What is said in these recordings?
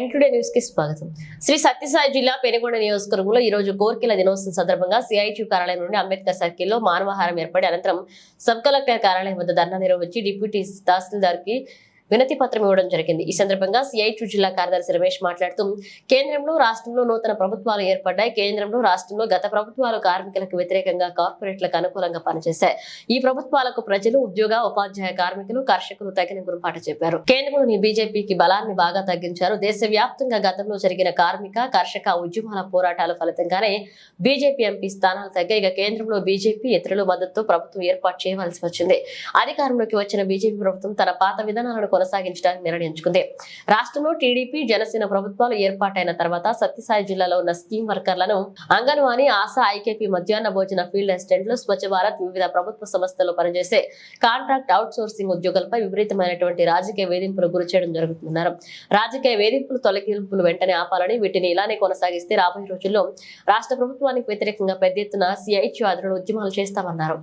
Nine today న్యూస్కి స్వాగతం. శ్రీ సత్యసాయి జిల్లా పెనుగొండ నియోజకవర్గంలో ఈ రోజు కోర్కెల దినోత్సవం సందర్భంగా సిఐటి కార్యాలయం నుండి అంబేద్కర్ సర్కిల్లో మానవహారం ఏర్పడి అనంతరం సబ్ కలెక్టర్ కార్యాలయం వద్ద ధర్నా నిర్వహించి డిప్యూటీ తహసీల్దార్కి వినతి పత్రం ఇవ్వడం జరిగింది. ఈ సందర్భంగా సిఐటి జిల్లా కార్యదర్శి రమేష్ మాట్లాడుతూ కేంద్రంలో రాష్ట్రంలో నూతన ప్రభుత్వాలు ఏర్పడ్డాయి. కేంద్రంలో రాష్ట్రంలో గత ప్రభుత్వాలు కార్మికులకు వ్యతిరేకంగా కార్పొరేట్లకు అనుకూలంగా పనిచేశాయి. ఈ ప్రభుత్వాలకు ప్రజలు ఉద్యోగ ఉపాధ్యాయ కార్మికులు కర్షకులు తగిన గురుపాట చెప్పారు. కేంద్రంలోని బీజేపీకి బలాన్ని బాగా తగ్గించారు. దేశవ్యాప్తంగా గతంలో జరిగిన కార్మిక కర్షక ఉద్యమాల పోరాటాల ఫలితంగానే బీజేపీ ఎంపీ స్థానాలు తగ్గాయి. ఇక కేంద్రంలో బీజేపీ ఇతరుల మద్దతుతో ప్రభుత్వం ఏర్పాటు చేయవలసి వచ్చింది. అధికారంలోకి వచ్చిన బీజేపీ ప్రభుత్వం తన పాత విధానాలను కొనసాగించడానికి నిర్ణయించుకుంది రాష్ట్రంలో టీడీపీ జనసేన ప్రభుత్వాలు ఏర్పాటైన తర్వాత సత్యసాయి జిల్లాలో ఉన్న స్కీమ్ వర్కర్లను అంగన్వాణి ఆశా ఐకేపీ మధ్యాహ్న భోజన ఫీల్డ్ అసిస్టెంట్లు స్వచ్ఛ భారత్ వివిధ ప్రభుత్వ సంస్థల్లో పనిచేసే కాంట్రాక్ట్ అవుట్ సోర్సింగ్ ఉద్యోగులపై విపరీతమైనటువంటి రాజకీయ వేధింపులు గురి చేయడం జరుగుతున్నారు రాజకీయ వేధింపులు తొలగింపులు వెంటనే ఆపాలని వీటిని ఇలానే కొనసాగిస్తే రాబోయే రోజుల్లో రాష్ట్ర ప్రభుత్వానికి వ్యతిరేకంగా పెద్ద ఎత్తున సిఐటి ఆధ్వర్యంలో ఉద్యమాలు చేస్తామన్నారు.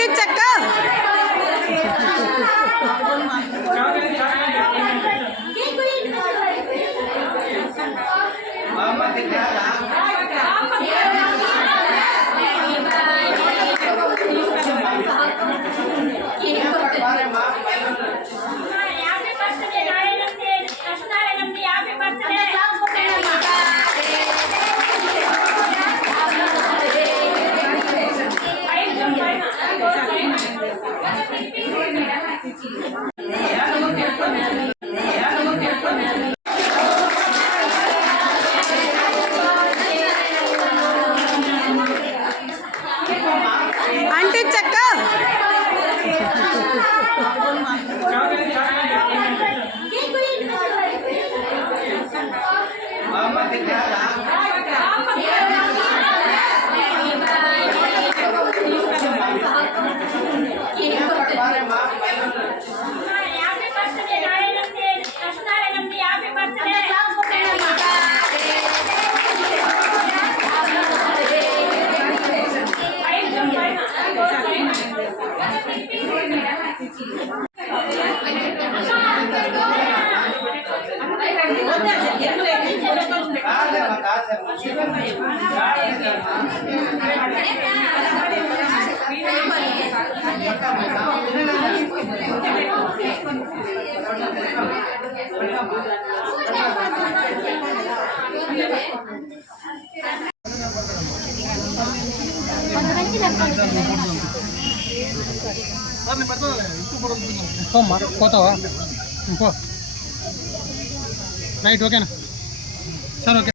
అంటే చక్క అంటే చక్క యాభై పోతావా? ఇంకో రైట్ ఓకేనా? Sir okay.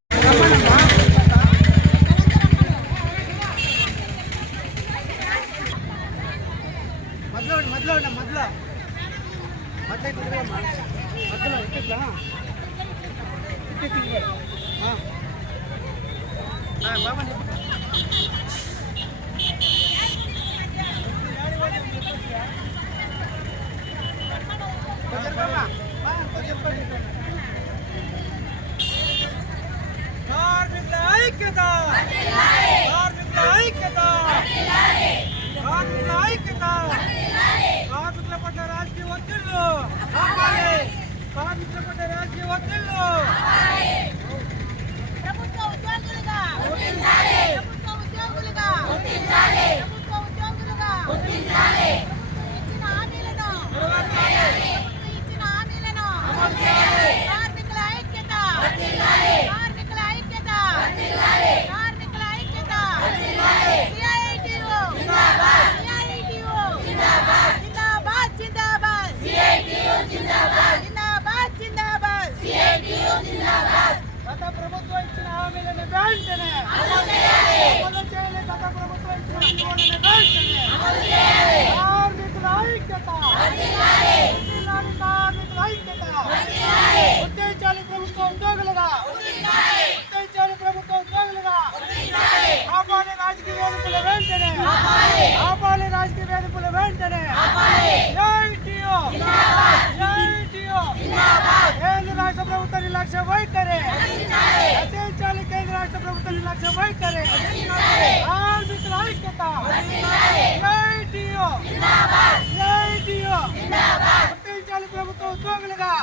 啊！来，麻烦你。ప్రభుత్వ నిర్లక్ష్య వైఖరే అధించాలి కేంద్ర రాష్ట్ర ప్రభుత్వ నిర్లక్ష్య వైఖరే కార్మికుల ఐక్యత ప్రభుత్వ ఉద్యోగులుగా